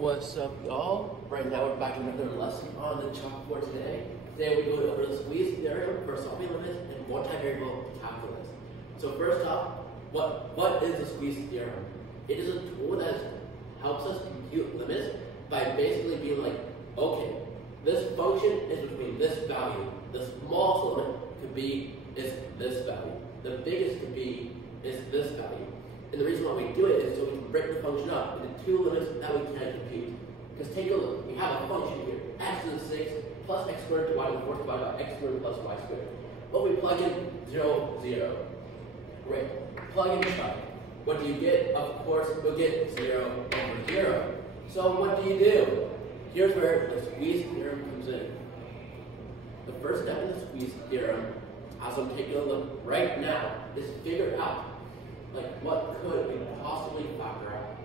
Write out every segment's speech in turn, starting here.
What's up, y'all? Right now we're back to another lesson on the chalkboard today. Today we're going over the squeeze theorem for solving limits and multivariable calculus. So first off, what is the squeeze theorem? It is a tool that helps us compute limits by basically being like, okay, this function is between this value. The smallest limit could be is this value. The biggest could be is this value. And the reason why we do it is so we can break the function up into two limits that we can compute. Because take a look, we have a function here, x to the 6 plus x squared to y to the 4th divided by x squared plus y squared. But we plug in 0, 0. Great. Plug in try. What do you get? Of course, you'll get 0 over 0. So what do you do? Here's where the squeeze theorem comes in. The first step in the squeeze theorem, as I'm taking a look right now, is figure out what could we possibly factor out?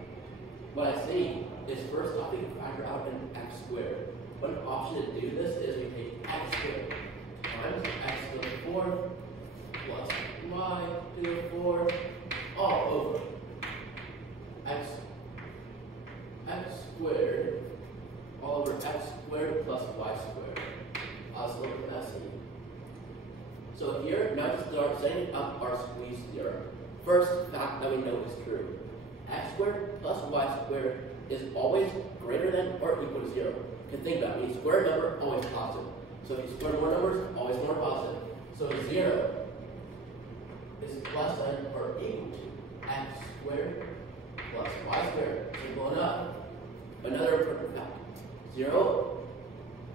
What I see is first off we can factor out an x squared. One option to do this is we take x squared times x to the 4th plus y to the 4th all over x squared all over x squared plus y squared. That's a little messy. So here, now to start setting up our squeeze theorem. First fact that we know is true. X squared plus y squared is always greater than or equal to 0. You can think about it. When you square a number, always positive. So if you square more numbers, always more positive. So 0 is less than or equal to x squared plus y squared. Simple enough. Another important fact. 0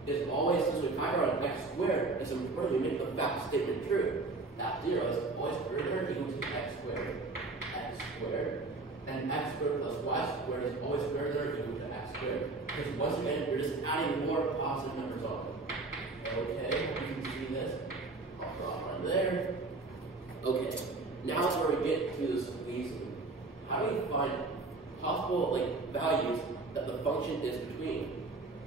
is always, since we factor out x squared, it's important we make the fact statement true. That 0 is always greater or equal to x squared, and x squared plus y squared is always greater or equal to x squared. Because once again, you're just adding more positive numbers on. Okay, you can see this. I'll draw on there. Okay, now is where we get to the squeezing. How do you find possible values that the function is between?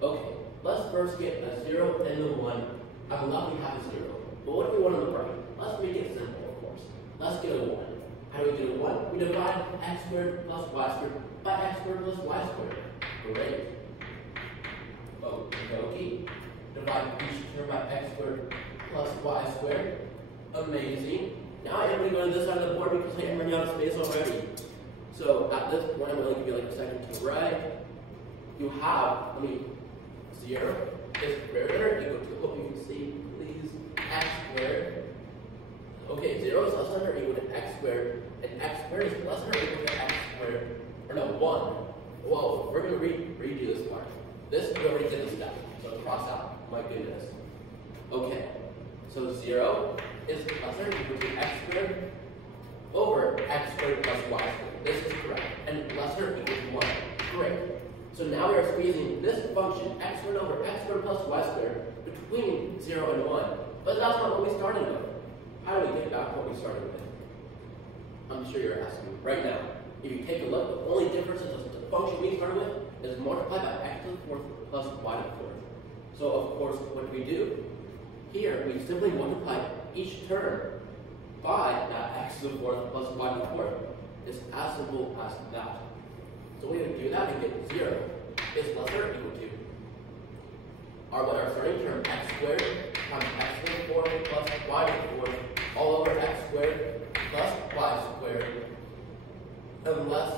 Okay, let's first get a 0 and a 1. On the left we have a 0. But what do we want on the right? Let's make it simple, of course. Let's get a 1. How do we get a 1? We divide x squared plus y squared by x squared plus y squared. Great. Okay. Divide each term by x squared plus y squared. Amazing. Now I'm going to go to this side of the board because I am running out of space already. So at this point, I'm going to give you a second to write. You have, 0 is greater or equal to, hope you can see, please, x squared. Okay, 0 is less than or equal to x squared, and x squared is less than or equal to x squared, or no, 1. Whoa, we're going to redo this part. This, we already did this step, so cross out. My goodness. Okay, so 0 is less than or equal to x squared over x squared plus y squared. This is correct, and less than or equal to 1. Great. So now we are squeezing this function, x squared over x squared plus y squared, between 0 and 1. But that's not what we started with. How do we get back to what we started with? I'm sure you're asking right now. If you take a look, the only difference is the function we started with is multiplied by x to the 4th plus y to the 4th. So of course, what do we do? Here, we simply multiply each term by that x to the 4th plus y to the 4th. It's as simple as that. So we would do that and get 0 is less than or equal to our starting term, x squared times x to the 4th plus y to the 4th all over x squared plus y squared, and less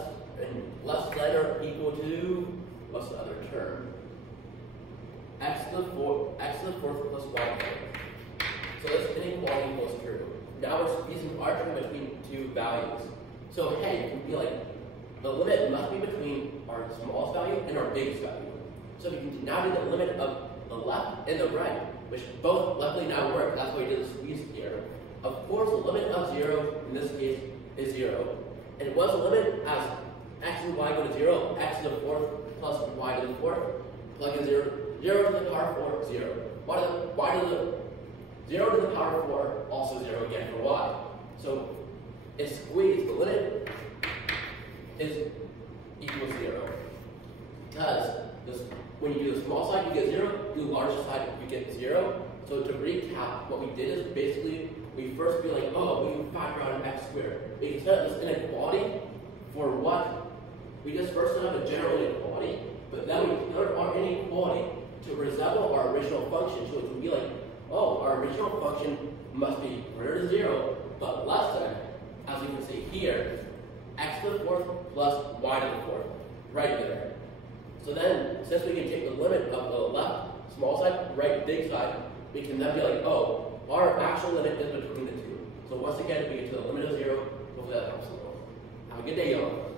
than or equal to, what's the other term? X to the 4th plus y to the 4th. So this inequality holds true. Now we're squeezing our term between two values. So hey, it can be the limit must be between our smallest value and our biggest value. So we can now do the limit of the left and the right, which both luckily now work. That's why we did the squeeze here. Of course, the limit of 0 in this case is 0. And what's the limit as x and y go to 0? X to the 4th plus y to the 4th. Plug in 0. 0 to the power 4, 0. Y to the 0 to the power 4, also 0 again for y. So it's squeezed. The limit is equals 0. Because when you do the small side, you get 0. Do the larger side, you get 0. So to recap, what we did is basically we first be like, oh, we can factor out an x squared. We can set up this inequality for what we just first have a general inequality, but then we declared our inequality to resemble our original function. So it would be like, oh, our original function must be greater than 0, but less than, as we can see here, x to the 4th plus y to the 4th, right there. So then, since we can take the limit of the left small side, right big side, we can then be like, oh, our actual limit is between the two. So once again, we get to the limit of 0. Hopefully that helps a little. Have a good day, y'all.